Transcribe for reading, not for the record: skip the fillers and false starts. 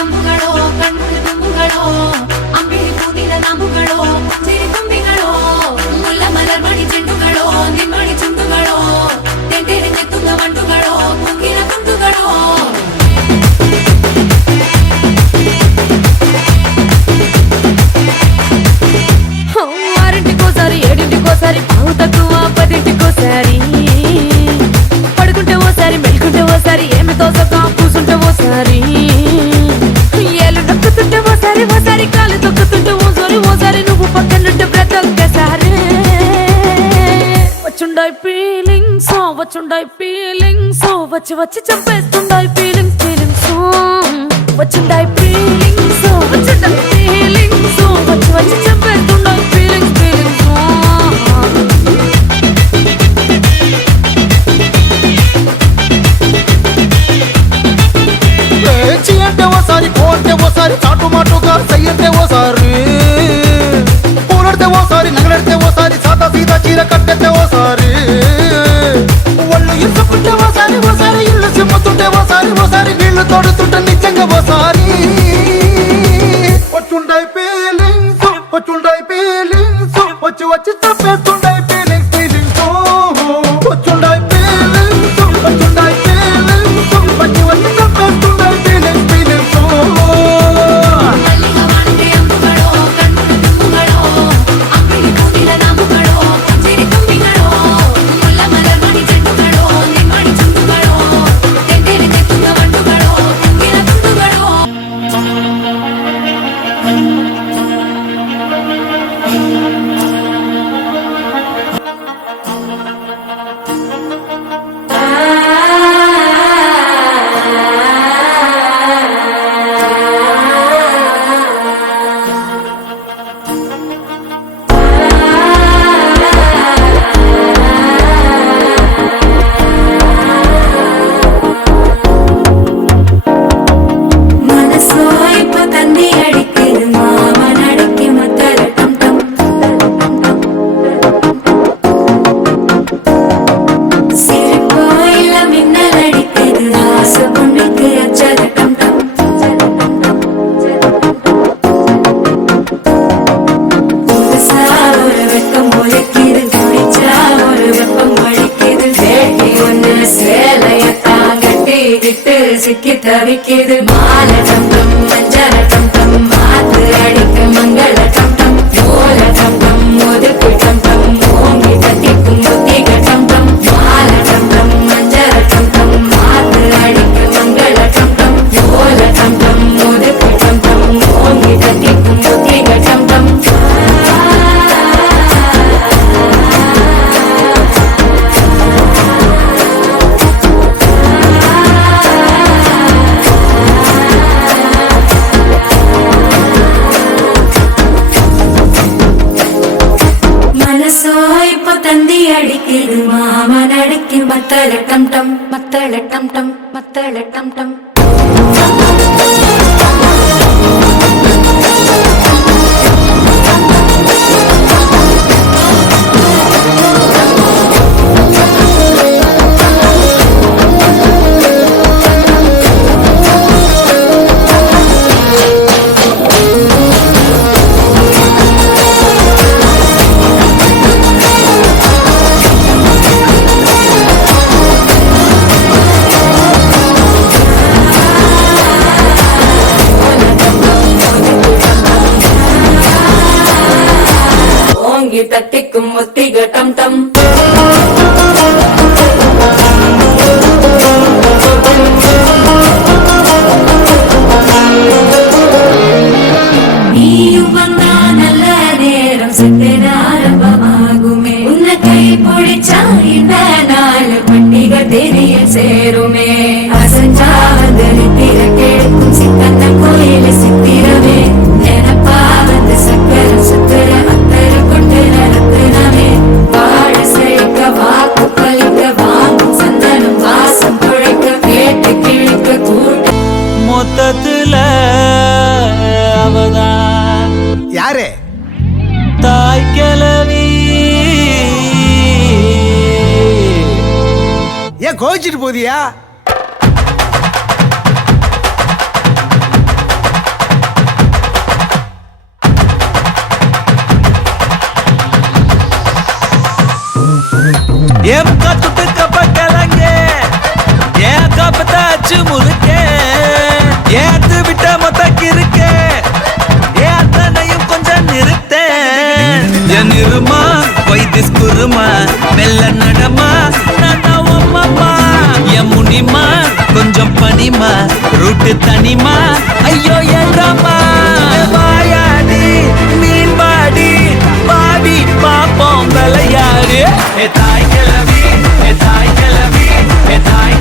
ಅಂಬುಗಳೋ ಕಣ್ಣು ತುಂಬುಗಳೋ ಅಂಬಿಳಿ ಕೂದಿನ ನಾಮುಗಳೋ ಚಿರಿ ತುಂಬಿಗಳೋ ಮುಲ್ಲ ಮಲರ್ ಮಣಿ ಚೆಂಡುಗಳೋ ನಿಮ್ಮಣಿ ಚುಂಡುಗಳೋ ತೆಂಟೆರೆ ನೆತ್ತುಂಗ ಮಂಡುಗಳೋ ಕುಂಗಿನ ತುಂಡುಗಳೋ ఆరింటికోసారి ఏడింటికోసారి పావు తక్కువ పదింటికోసారి పడుకుంటే ఓసారి మెలుకుంటే ఓసారి ఏమి తోసక కూసుంటే ఓసారి ఏళ్ళు నొక్కుతుంటే ఓసారి ఓసారి కాలు తొక్కుతుంటే ఓసారి నువ్వు పక్కనుంటే బ్రతొక్కసారి వచ్చుండాయి ఫీలింగ్స్ వచ్చి వచ్చి చంపేస్తుండాయి ఫీలింగ్స్ వచ్చుండాయి ఫీలింగ్స్ వచ్చి వచ్చి చంపేస్తుండాయి అంటే ఓసారి కోంటే ఓసారి చాటు మాటుగా సయ్యంటే ఓసారి పూలడితే ఓసారి నగలడితే ఓసారి సాదా సీదా చీర కట్టెతే ఓసారి ఒళ్ళు ఇసుకుంటే ఓసారి ఇల్లు సిమ్ముతుంటే ఓసారి నీళ్లు తోడుతుంటే నిజంగా ఓసారి వచ్చుండాయి ఫీలింగ్స్ వచ్చి వచ్చి తప్పేస్తుండాయి ఫీలింగ్స్ వచ్చుండాయి ఫీలింగ్స్ వచ్చి వచ్చి తప్పేస్తుండాయి ఫీలింగ్స్ சிக்கி தவிக்கிது மால டம்டம் மஞ்சள டம்டம் மாத்து அடிக்க மங்கள டம்டம் ஓல டம்டம் முதுக்கு டம்டம் ஓங்கி தத்திக்கும் முத்திக டம்டம் மால டம்டம் மஞ்சள டம்டம் மாத்து அடிக்க மங்கள டம்டம் ஓல டம்டம் முதுக்கு டம்டம் ஓங்கி தத்திக்கும் முத்திக டம்டம் தந்தி அடிக்குது மாமன் அடிக்கு மத்தள டம் டம் மத்தள டம் டம் மத்தள டம் டம் தட்டிக்கும் முத்திக டம் டம் நீயும் வந்தா நல்ல நேரம் சித்திர ஆரம்பமாகுமே உன்னை கை பிடிச்சா இந்த நாள் பண்டிகை தெரிய சேருமே அசஞ்சா வந்து நித்திர கெடுக்கும் சித்தந்த கோயில சித்திரவே நினப்பா வந்து சக்கர சுத்திர அத்தர கொண்டு நடத்தினவே வாழ செழிக்க வாக்கு பலிக்க வாங்கும் சந்தனம் வாசம் குழைக்க கேட்டு கிழிக்க கூட்ட மொத்தத்துல அவதான் யாரு தாய் கிளவி ஏன் கோச்சிட்டு போதியா என் கத்துட்டு கப்ப கலங்க ஏன் கப்பத்தாச்சு முறுக்கே ஏத்து விட்ட மொத்தக்கு இருக்கே ஏன் அத்தனையும் கொஞ்சம் நிறுத்தேன் என் இருமா வைத்திஸ் குருமா மெல்ல நடமா நான் அம்மா என் முனிமா கொஞ்சம் பனிமா ரூட்டு தனிமா ஐயோ என்றமா வாயாடி மீன் பாடி பாடி பாப்போம் விளையாடு தாய் கிளவி தாய் கிளவி தாய்